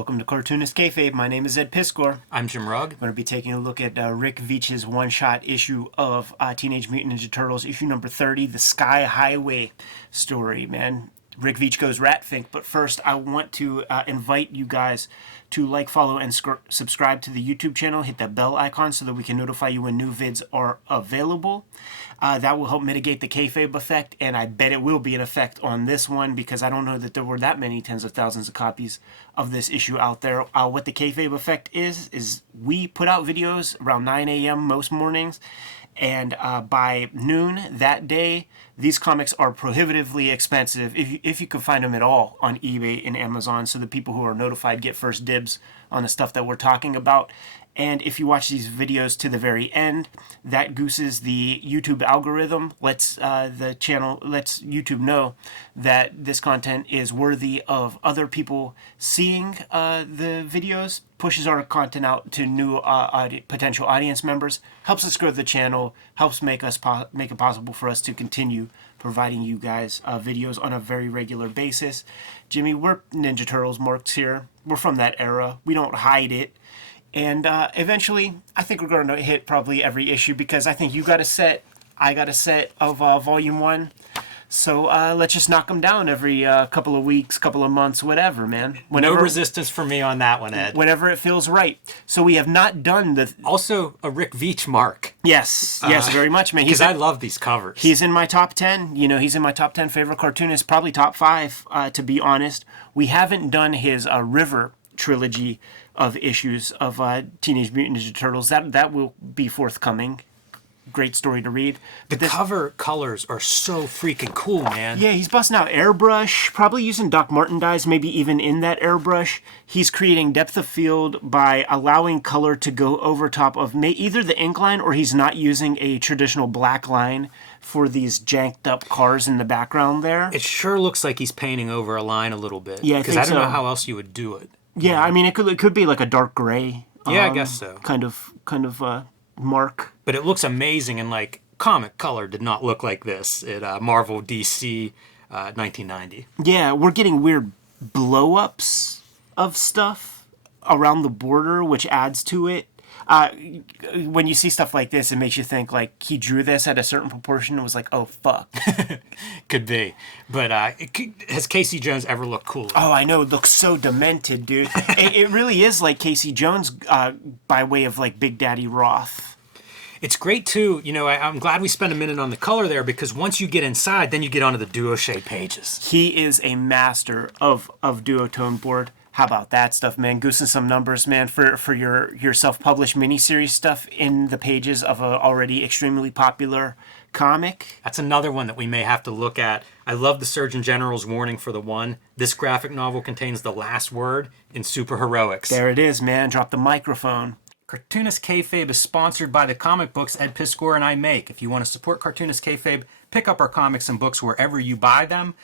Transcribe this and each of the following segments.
Welcome to Cartoonist Kayfabe. My name is Ed Piskor. I'm Jim Rugg. I'm going to be taking a look at Rick Veitch's one-shot issue of Teenage Mutant Ninja Turtles, issue number 30, the Sky Highway story, man. Rick Veitch goes FINK, but first I want to invite you guys to like, follow, and subscribe to the YouTube channel. Hit that bell icon so that we can notify you when new vids are available. That will help mitigate the kayfabe effect, and I bet it will be an effect on this one because I don't know that there were that many tens of thousands of copies of this issue out there. What the kayfabe effect is we put out videos around 9 a.m. most mornings, and by noon that day, these comics are prohibitively expensive, if you can find them at all, on eBay and Amazon, so the people who are notified get first dibs on the stuff that we're talking about. And if you watch these videos to the very end, that gooses the YouTube algorithm, lets YouTube know that this content is worthy of other people seeing the videos, pushes our content out to new potential audience members, helps us grow the channel, helps make it possible for us to continue providing you guys videos on a very regular basis. Jimmy, we're Ninja Turtles marks here. We're from that era. We don't hide it. And eventually, I think we're going to hit probably every issue because I think you got a set, I got a set of Volume 1. So let's just knock them down every couple of weeks, couple of months, whatever, man. No resistance for me on that one, Ed. Whenever it feels right. So we have not done the... Also, a Rick Veitch mark. Yes, very much, man. Because I love these covers. He's in my top 10. You know, he's in my top 10 favorite cartoonists, probably top 5, to be honest. We haven't done his River trilogy of issues of Teenage Mutant Ninja Turtles. That will be forthcoming. Great story to read. The cover colors are so freaking cool, man. Yeah, he's busting out airbrush, probably using Doc Martin dyes, maybe even in that airbrush. He's creating depth of field by allowing color to go over top of either the ink line, or he's not using a traditional black line for these janked up cars in the background there. It sure looks like he's painting over a line a little bit. Yeah, because I don't know how else you would do it. Yeah, I mean, it could be like a dark gray. Yeah, I guess so. Kind of mark. But it looks amazing, and like comic color did not look like this at Marvel DC 1990. Yeah, we're getting weird blow-ups of stuff around the border, which adds to it. When you see stuff like this, it makes you think like he drew this at a certain proportion and was like, oh, fuck. Could be. But has Casey Jones ever looked cooler? Oh, I know. It looks so demented, dude. it really is like Casey Jones by way of like Big Daddy Roth. It's great, too. You know, I'm glad we spent a minute on the color there, because once you get inside, then you get onto the duo-shade pages. He is a master of duotone board. How about that stuff, man? Goosing some numbers, man, for your self-published miniseries stuff in the pages of an already extremely popular comic. That's another one that we may have to look at. I love the Surgeon General's warning for the one. This graphic novel contains the last word in superheroics. There it is, man. Drop the microphone. Cartoonist Kayfabe is sponsored by the comic books Ed Piskor and I make. If you want to support Cartoonist Kayfabe, pick up our comics and books wherever you buy them.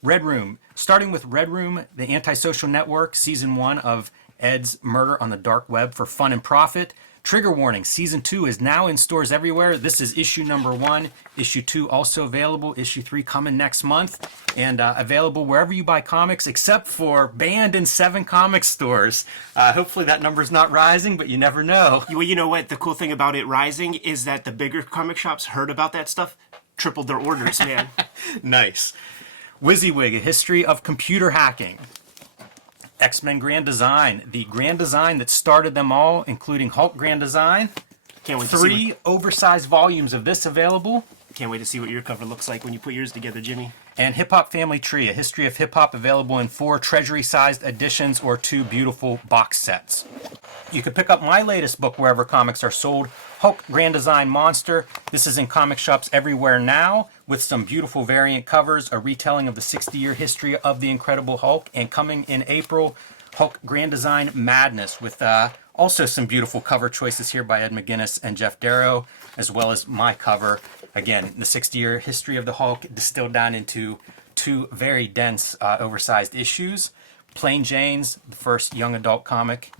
Red Room. Starting with Red Room, the Antisocial Network, Season 1 of Ed's Murder on the Dark Web for Fun and Profit. Trigger Warning, Season 2 is now in stores everywhere. This is issue number 1. Issue 2 also available. Issue 3 coming next month. And available wherever you buy comics, except for banned in 7 comic stores. Hopefully that number's not rising, but you never know. Well, you know what? The cool thing about it rising is that the bigger comic shops heard about that stuff, tripled their orders, man. Nice. WYSIWYG, A History of Computer Hacking. X-Men Grand Design, the Grand Design that started them all, including Hulk Grand Design. Can't wait to 3 oversized volumes of this available. Can't wait to see what your cover looks like when you put yours together, Jimmy. And Hip Hop Family Tree, A History of Hip Hop, available in 4 treasury-sized editions or 2 beautiful box sets. You can pick up my latest book wherever comics are sold, Hulk Grand Design Monster. This is in comic shops everywhere now, with some beautiful variant covers, a retelling of the 60-year history of the Incredible Hulk, and coming in April, Hulk Grand Design Madness, with also some beautiful cover choices here by Ed McGuinness and Jeff Darrow, as well as my cover. Again, the 60-year history of the Hulk distilled down into 2 very dense, oversized issues. Plain Jane's, the first young adult comic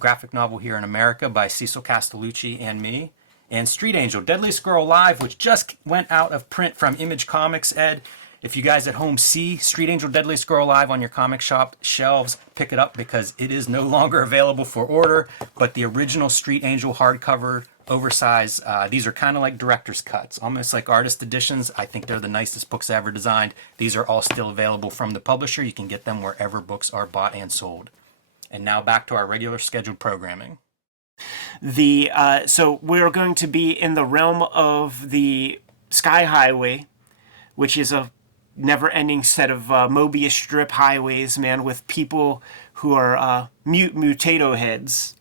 graphic novel here in America by Cecil Castellucci and me. And Street Angel, Deadliest Girl Alive, which just went out of print from Image Comics, Ed. If you guys at home see Street Angel Deadliest Girl Alive on your comic shop shelves, pick it up because it is no longer available for order. But the original Street Angel hardcover, oversized, these are kind of like director's cuts, almost like artist editions. I think they're the nicest books ever designed. These are all still available from the publisher. You can get them wherever books are bought and sold. And now back to our regular scheduled programming. So we're going to be in the realm of the Sky Highway, which is a never-ending set of Mobius strip highways, man, with people who are mutato heads.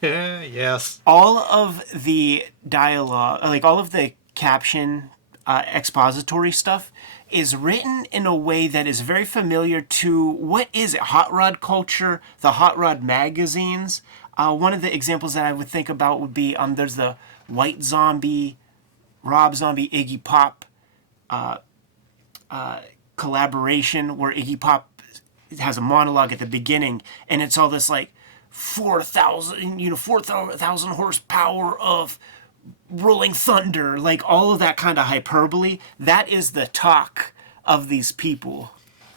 Yes. All of the dialogue, like all of the caption expository stuff, is written in a way that is very familiar to, what is it, hot rod culture, the hot rod magazines. One of the examples that I would think about would be there's the White Zombie, Rob Zombie, Iggy Pop collaboration where Iggy Pop has a monologue at the beginning, and it's all this like 4,000 horsepower of rolling thunder, like all of that kind of hyperbole. That is the talk of these people.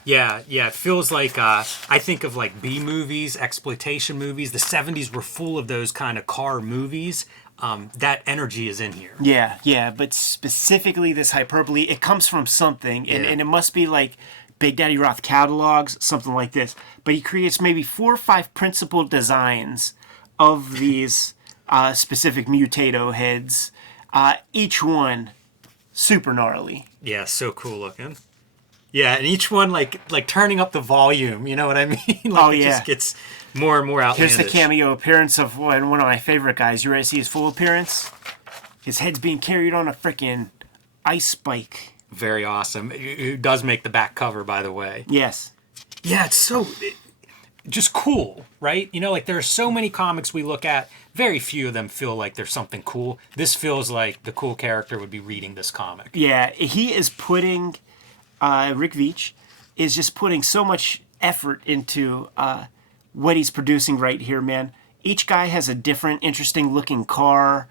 Yeah, it feels like, I think of like B movies, exploitation movies. The 70s were full of those kind of car movies. That energy is in here. Yeah, but specifically this hyperbole, it comes from something, and it must be like Big Daddy Roth catalogs, something like this. But he creates maybe 4 or 5 principal designs of these specific mutato heads, each one super gnarly. Yeah, so cool looking. Yeah, and each one like turning up the volume, you know what I mean? It just gets more and more outlandish. Here's the cameo appearance of one of my favorite guys. You ready to see his full appearance? His head's being carried on a freaking ice bike. Very awesome. Who does make the back cover, by the way. Yes. Yeah, it's so just cool, right? You know, like there are so many comics we look at. Very few of them feel like there's something cool. This feels like the cool character would be reading this comic. Yeah, he is putting... Rick Veitch is just putting so much effort into what he's producing right here, man. Each guy has a different, interesting looking car.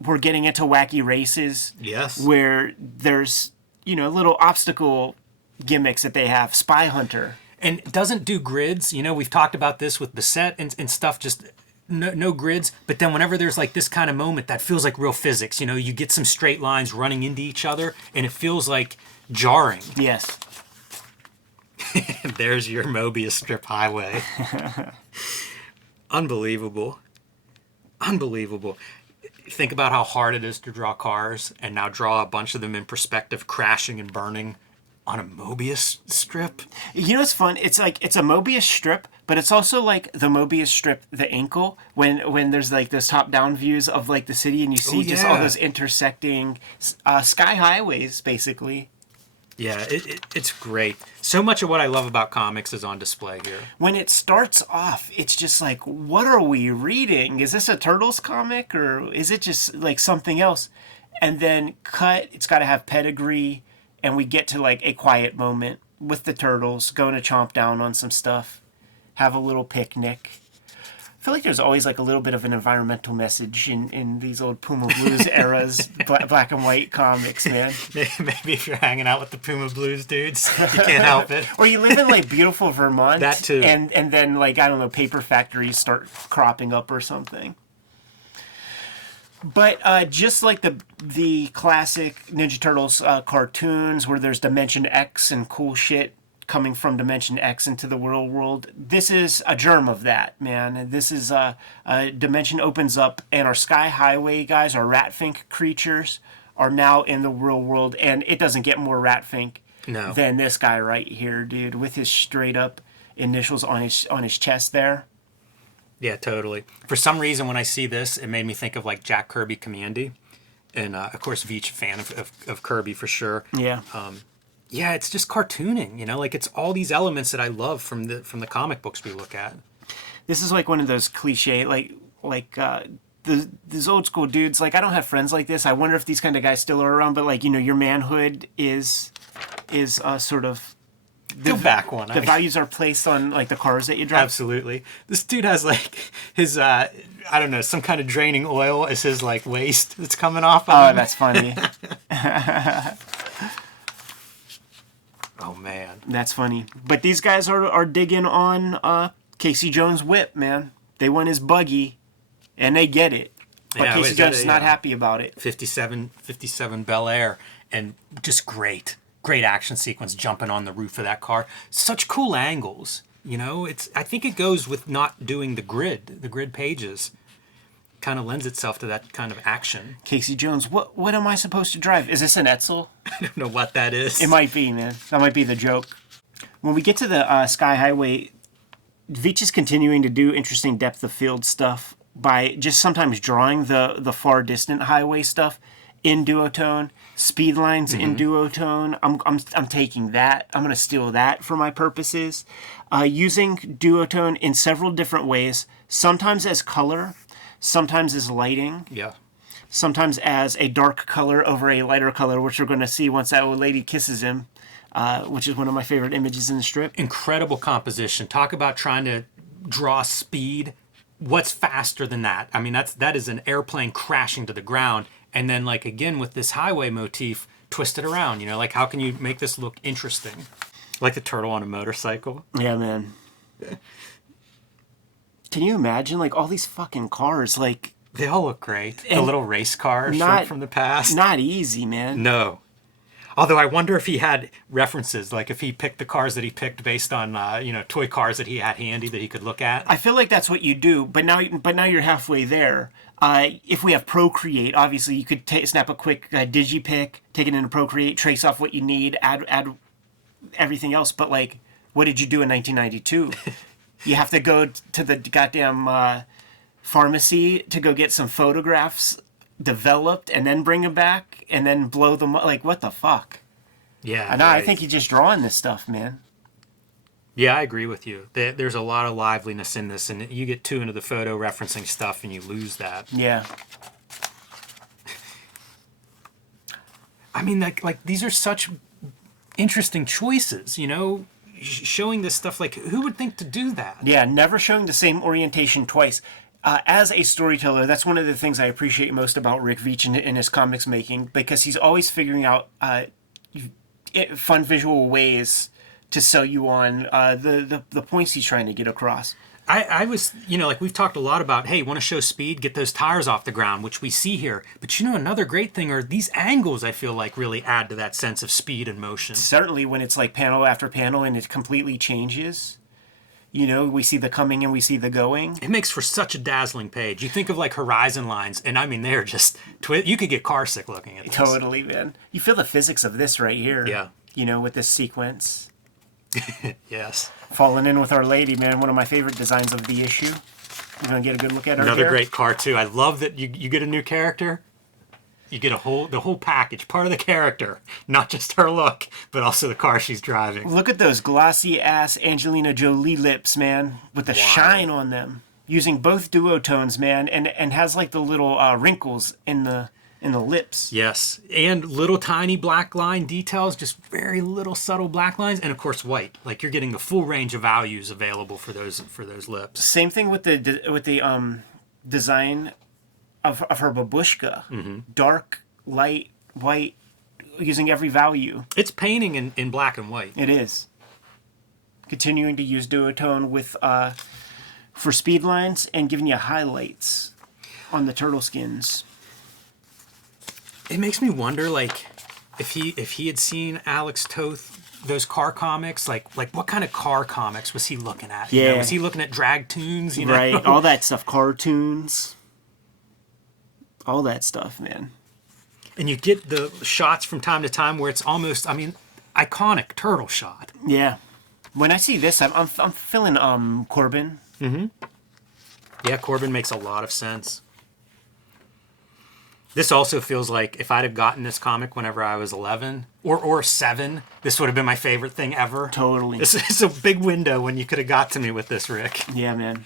We're getting into wacky races. Yes. Where there's, little obstacle gimmicks that they have. Spy Hunter. And it doesn't do grids. You know, we've talked about this with the set and stuff, just no grids. But then whenever there's like this kind of moment, that feels like real physics. You know, you get some straight lines running into each other, and it feels like jarring. Yes. There's your Mobius strip highway. Unbelievable. Think about how hard it is to draw cars, and now draw a bunch of them in perspective, crashing and burning on a Mobius strip. You know what's fun? It's like it's a Mobius strip, but it's also like the Mobius strip, the ankle, when there's like those top-down views of like the city, and you see just all those intersecting sky highways, basically. Yeah, it's great. So much of what I love about comics is on display here. When it starts off, it's just like, what are we reading? Is this a Turtles comic, or is it just like something else? And then it's got to have pedigree, and we get to like a quiet moment with the Turtles, going to chomp down on some stuff, have a little picnic. I feel like there's always like a little bit of an environmental message in these old Puma Blues eras, black and white comics, man. Maybe if you're hanging out with the Puma Blues dudes, you can't help it. Or you live in like beautiful Vermont. That too. And then like, I don't know, paper factories start cropping up or something. But just like the classic Ninja Turtles cartoons where there's Dimension X and cool shit coming from Dimension X into the real world, this is a germ of that, man. This is Dimension opens up, and our Sky Highway guys, our Ratfink creatures, are now in the real world, and it doesn't get more Ratfink than this guy right here, dude, with his straight up initials on his chest there. Yeah, totally. For some reason, when I see this, it made me think of like Jack Kirby Commandy, and of course, Veitch, fan of Kirby for sure. Yeah. Yeah, it's just cartooning, you know, like it's all these elements that I love from the comic books we look at. This is like one of those cliche, these old school dudes. Like, I don't have friends like this. I wonder if these kind of guys still are around. But like, your manhood is sort of The back one. The values are placed on like the cars that you drive. Absolutely. This dude has like his I don't know, some kind of draining oil as his like waste that's coming off of him. That's funny. Oh, man. That's funny. But these guys are digging on Casey Jones' whip, man. They want his buggy, and they get it. But Yeah, Casey Jones is not happy about it. 57 Bel Air, and just great action sequence jumping on the roof of that car. Such cool angles, you know. I think it goes with not doing the grid pages. Kind of lends itself to that kind of action. Casey Jones, what am I supposed to drive? Is this an Edsel? I don't know what that is. It might be, man. That might be the joke. When we get to the Sky Highway, Veitch is continuing to do interesting depth of field stuff by just sometimes drawing the far distant highway stuff in duotone, speed lines in duotone. I'm taking that. I'm going to steal that for my purposes. Using duotone in several different ways, sometimes as color, sometimes as lighting. Yeah. Sometimes as a dark color over a lighter color, which we're going to see once that old lady kisses him, which is one of my favorite images in the strip. Incredible composition. Talk about trying to draw speed. What's faster than that? I mean, that is an airplane crashing to the ground. And then, like, again, with this highway motif, twist it around. You know, like, how can you make this look interesting? Like the turtle on a motorcycle. Yeah, man. Can you imagine, like, all these fucking cars, like... They all look great. The little race cars from the past. Not easy, man. No. Although I wonder if he had references, like if he picked the cars that he picked based on, toy cars that he had handy that he could look at. I feel like that's what you do, but now you're halfway there. If we have Procreate, obviously you could snap a quick digipic, take it into Procreate, trace off what you need, add everything else. But like, what did you do in 1992? You have to go to the goddamn pharmacy to go get some photographs developed and then bring them back and then blow them up. Like, what the fuck? Yeah. And I think you're just drawing this stuff, man. Yeah, I agree with you. There's a lot of liveliness in this, and you get too into the photo referencing stuff and you lose that. Yeah. I mean, like these are such interesting choices, you know? Showing this stuff, like, who would think to do that? Yeah, never showing the same orientation twice. As a storyteller, that's one of the things I appreciate most about Rick Veitch in his comics making, because he's always figuring out fun visual ways to sell you on the points he's trying to get across. I was, like we've talked a lot about, hey, want to show speed, get those tires off the ground, which we see here. But another great thing are these angles, I feel like, really add to that sense of speed and motion. Certainly when it's like panel after panel and it completely changes. We see the coming and we see the going. It makes for such a dazzling page. You think of like horizon lines, and I mean, they're just, you could get car sick looking at this. Totally, man. You feel the physics of this right here. Yeah. With this sequence. Yes. Falling in with Our Lady, man. One of my favorite designs of the issue. You're going to get a good look at her. Another great car, too. I love that you get a new character. You get the whole package, part of the character, not just her look, but also the car she's driving. Look at those glossy ass Angelina Jolie lips, man, with the shine on them, using both duotones, man, and has like the little wrinkles in the lips. Yes, and little tiny black line details, just very little subtle black lines, and of course white. Like you're getting the full range of values available for those lips. Same thing with the design of her babushka. Mm-hmm. Dark, light, white, using every value. It's painting in black and white. It is. Continuing to use duotone with for speed lines and giving you highlights on the turtle skins. It makes me wonder, like, if he had seen Alex Toth, those car comics, like what kind of car comics was he looking at? Yeah. Was he looking at drag tunes? Right, all that stuff, cartoons. All that stuff, man. And you get the shots from time to time where it's almost, iconic turtle shot. Yeah. When I see this, I'm feeling Corbin. Mm-hmm. Yeah, Corbin makes a lot of sense. This also feels like if I'd have gotten this comic whenever I was 11 or 7, this would have been my favorite thing ever. Totally. This is a big window when you could have got to me with this, Rick. Yeah, man.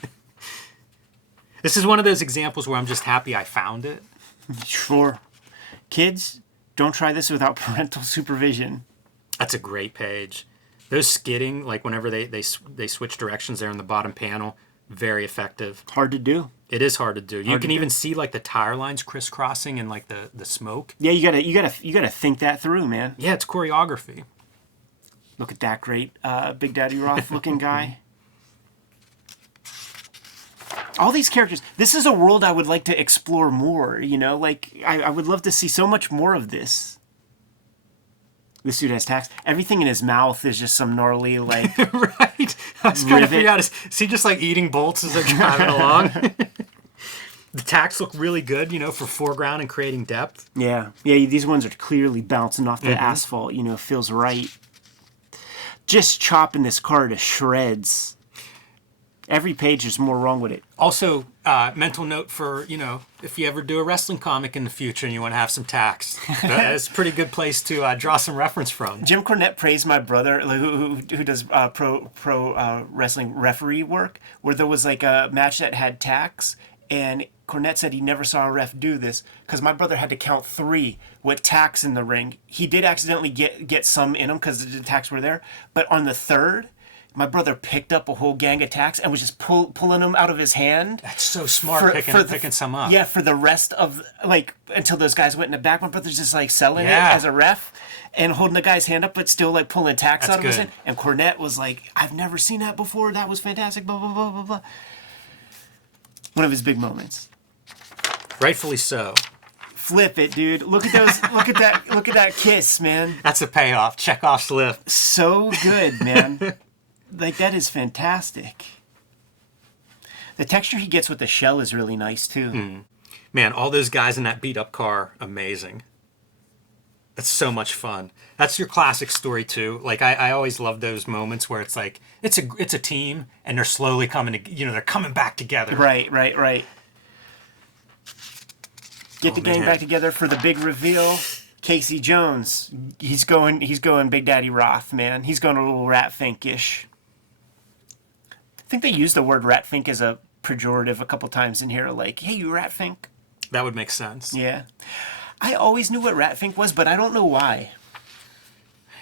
This is one of those examples where I'm just happy I found it. Sure. Kids, don't try this without parental supervision. That's a great page. Those skidding, like whenever they switch directions there in the bottom panel, very effective. Hard to do. It is hard to do. You can even see like the tire lines crisscrossing and like the smoke. Yeah, you gotta think that through, man. Yeah, it's choreography. Look at that great Big Daddy Roth looking guy. All these characters. This is a world I would like to explore more, you know? Like, I would love to see so much more of this. This dude has tax. Everything in his mouth is just some gnarly, like... Right. I was trying to figure out, is he just like eating bolts as they're driving along? The tacks look really good, you know, for foreground and creating depth. Yeah. Yeah, these ones are clearly bouncing off the asphalt, you know, feels right. Just chopping this car to shreds. Every page there's more wrong with it. Also, mental note for, you know, if you ever do a wrestling comic in the future and you want to have some tacks, it's a pretty good place to draw some reference from. Jim Cornette praised my brother, who does pro wrestling referee work, where there was like a match that had tacks, and Cornette said he never saw a ref do this because my brother had to count 3 with tacks in the ring. He did accidentally get some in him because the tacks were there, but on the 3rd, my brother picked up a whole gang of tacks and was just pulling them out of his hand. That's so smart, picking some up. Yeah, for the rest of, like, until those guys went in the back. My brother's just, like, selling it as a ref and holding the guy's hand up, but still, like, pulling tacks out of his hand. And Cornette was like, I've never seen that before. That was fantastic, blah, blah, blah, blah, blah. One of his big moments. Rightfully so. Flip it, dude. Look at those. Look at that kiss, man. That's a payoff. Chekhov's lift. So good, man. Like, that is fantastic. The texture he gets with the shell is really nice, too. Man, all those guys in that beat-up car, amazing. That's so much fun. That's your classic story, too. Like, I always love those moments where it's like, it's a team, and they're slowly coming to, you know, they're coming back together. Right. Get the gang back together for the big reveal. Casey Jones, he's going Big Daddy Roth, man. He's going a little Rat Fink-ish. I think they used the word Rat Fink as a pejorative a couple times in here, like, hey, you Rat Fink. That would make sense. Yeah. I always knew what Rat Fink was, but I don't know why.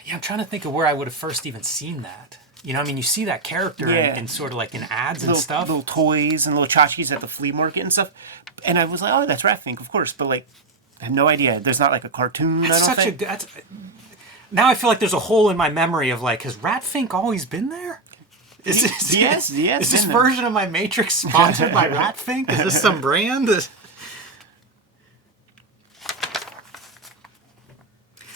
Yeah, I'm trying to think of where I would have first even seen that. You know, I mean, you see that character in sort of like in ads and stuff. Little toys and little tchotchkes at the flea market and stuff. And I was like, oh, that's Rat Fink, of course. But, like, I have no idea. There's not, like, a cartoon, I don't think. Now I feel like there's a hole in my memory of, like, has Rat Fink always been there? Is this version of my Matrix sponsored by Rat Fink? Is this some brand?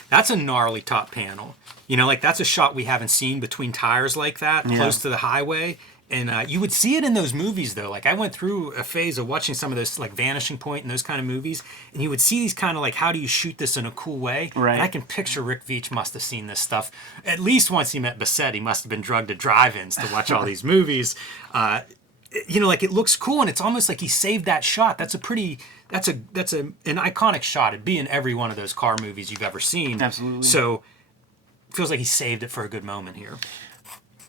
That's a gnarly top panel. You know, like, that's a shot we haven't seen between tires like that, close to the highway. And you would see it in those movies, though. Like, I went through a phase of watching some of those, like, Vanishing Point and those kind of movies, and you would see these kind of, like, how do you shoot this in a cool way? Right. And I can picture Rick Veitch must have seen this stuff. At least once he met Bissett, he must have been drugged to drive-ins to watch all these movies. You know, like, it looks cool, and it's almost like he saved that shot. That's an iconic shot. It'd be in every one of those car movies you've ever seen. Absolutely. So, it feels like he saved it for a good moment here.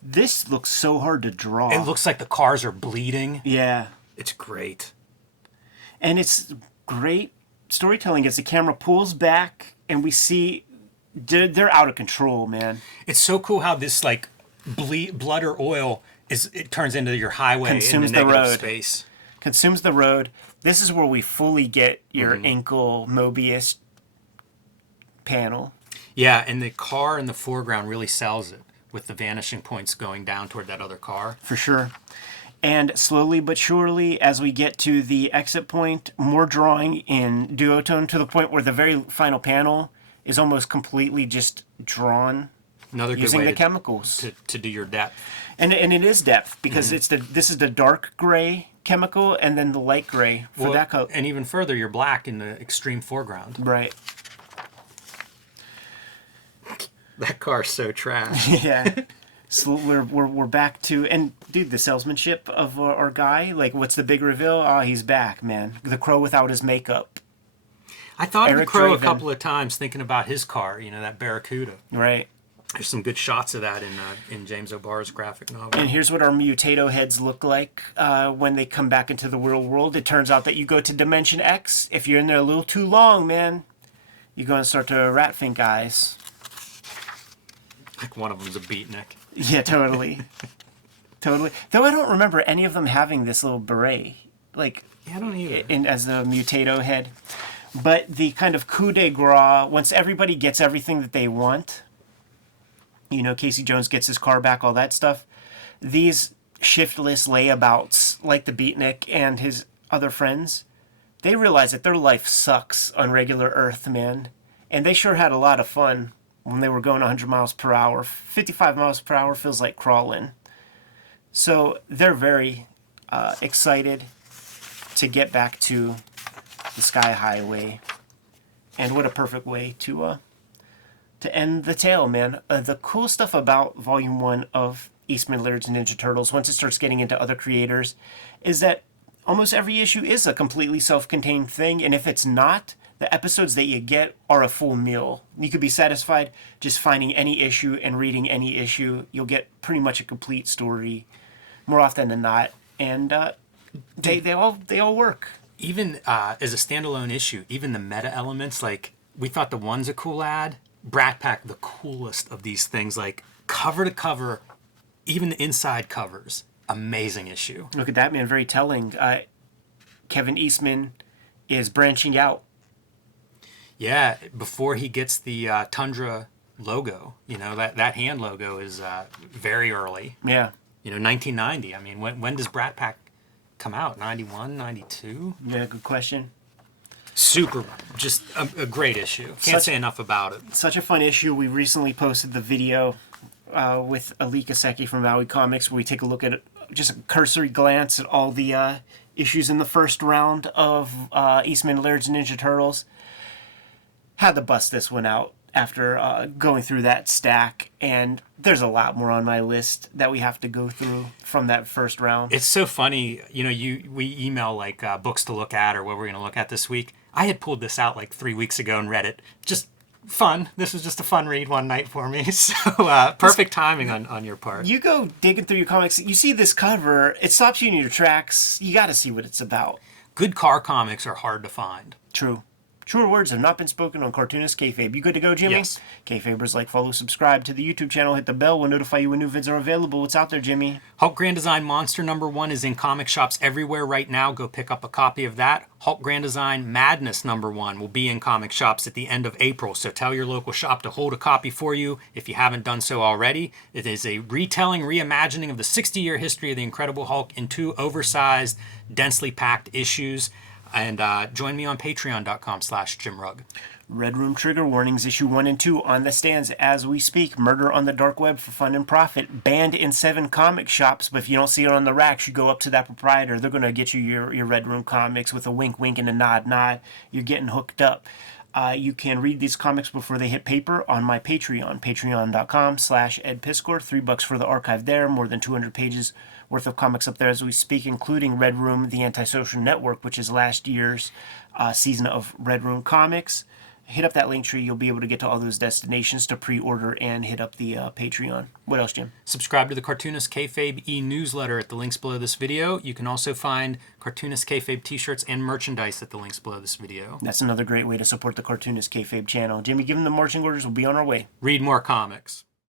This looks so hard to draw. It looks like the cars are bleeding. Yeah. It's great. And it's great storytelling as the camera pulls back and we see they're out of control, man. It's so cool how this, like, blood or oil it turns into your highway Consumes in the the negative road. space. Consumes the road. This is where we fully get your ankle Mobius panel. Yeah, and the car in the foreground really sells it, with the vanishing points going down toward that other car. For sure. And slowly but surely, as we get to the exit point, more drawing in duotone to the point where the very final panel is almost completely just drawn Another good using way the chemicals. to do your depth. And it is depth, because this is the dark gray chemical and then the light gray for that color. And even further, you're black in the extreme foreground. Right. That car's so trash. Yeah. So we're back to, and dude, the salesmanship of our guy, like, what's the big reveal? Oh, he's back, man. The Crow without his makeup. I thought of the Eric Crow Draven. a couple of times thinking about his car, you know, that Barracuda. Right. There's some good shots of that in James O'Barr's graphic novel. And here's what our mutato heads look like when they come back into the real world. It turns out that you go to Dimension X. If you're in there a little too long, man, you're going to start to rat fink eyes. Like one of them's a beatnik. Yeah, totally. Totally. Though I don't remember any of them having this little beret. Like, Yeah, I don't either. as the mutato head. But the kind of coup de grace, once everybody gets everything that they want, Casey Jones gets his car back, all that stuff. These shiftless layabouts like the Beatnik and his other friends, they realize that their life sucks on regular Earth, man. And they sure had a lot of fun when they were going 100 miles per hour. 55 miles per hour feels like crawling. So they're very excited to get back to the Sky Highway. And what a perfect way to end the tale, man. The cool stuff about Volume 1 of Eastman, Laird's Ninja Turtles, once it starts getting into other creators, is that almost every issue is a completely self-contained thing, and if it's not, the episodes that you get are a full meal. You could be satisfied just finding any issue and reading any issue. You'll get pretty much a complete story more often than not, and they all work. Even as a standalone issue, even the meta elements, like we thought the one's a cool ad. Brat Pack, the coolest of these things, like cover to cover, even the inside covers. Amazing issue. Look at that, man. Very telling. Kevin Eastman is branching out. Yeah, before he gets the Tundra logo, that hand logo is very early. Yeah. 1990. I mean, when does Brat Pack come out? 91, 92? Yeah, good question. Super, just a great issue. Can't say enough about it. Such a fun issue. We recently posted the video with Alika Seki from Maui Comics, where we take a look at just a cursory glance at all the issues in the first round of Eastman, Laird's Ninja Turtles. Had to bust this one out after going through that stack, and there's a lot more on my list that we have to go through from that first round. It's so funny, we email like books to look at or what we're going to look at this week. I had pulled this out like 3 weeks ago and read it. Just fun. This was just a fun read one night for me. So perfect timing on your part. You go digging through your comics, you see this cover, it stops you in your tracks. You got to see what it's about. Good car comics are hard to find. True. Truer words have not been spoken on Cartoonist Kayfabe. You good to go, Jimmy? Yes. Kayfabers, like, follow, subscribe to the YouTube channel, hit the bell. We'll notify you when new vids are available. What's out there, Jimmy? Hulk Grand Design Monster #1 is in comic shops everywhere right now. Go pick up a copy of that. Hulk Grand Design Madness #1 will be in comic shops at the end of April. So tell your local shop to hold a copy for you if you haven't done so already. It is a retelling, reimagining of the 60-year history of the Incredible Hulk in 2 oversized, densely packed issues. And join me on patreon.com/JimRugg. Red Room Trigger Warnings, issue 1 and 2 on the stands as we speak. Murder on the Dark Web for Fun and Profit. Banned in 7 comic shops, but if you don't see it on the racks, you go up to that proprietor. They're going to get you your Red Room comics with a wink, wink, and a nod, nod. You're getting hooked up. You can read these comics before they hit paper on my Patreon, patreon.com/EdPiscor. $3 for the archive there. More than 200 pages worth of comics up there as we speak, including Red Room, The Antisocial Network, which is last year's season of Red Room comics. Hit up that link tree. You'll be able to get to all those destinations to pre-order and hit up the Patreon. What else, Jim? Subscribe to the Cartoonist Kayfabe e-newsletter at the links below this video. You can also find Cartoonist Kayfabe t-shirts and merchandise at the links below this video. That's another great way to support the Cartoonist Kayfabe channel. Jimmy, give them the marching orders. We'll be on our way. Read more comics.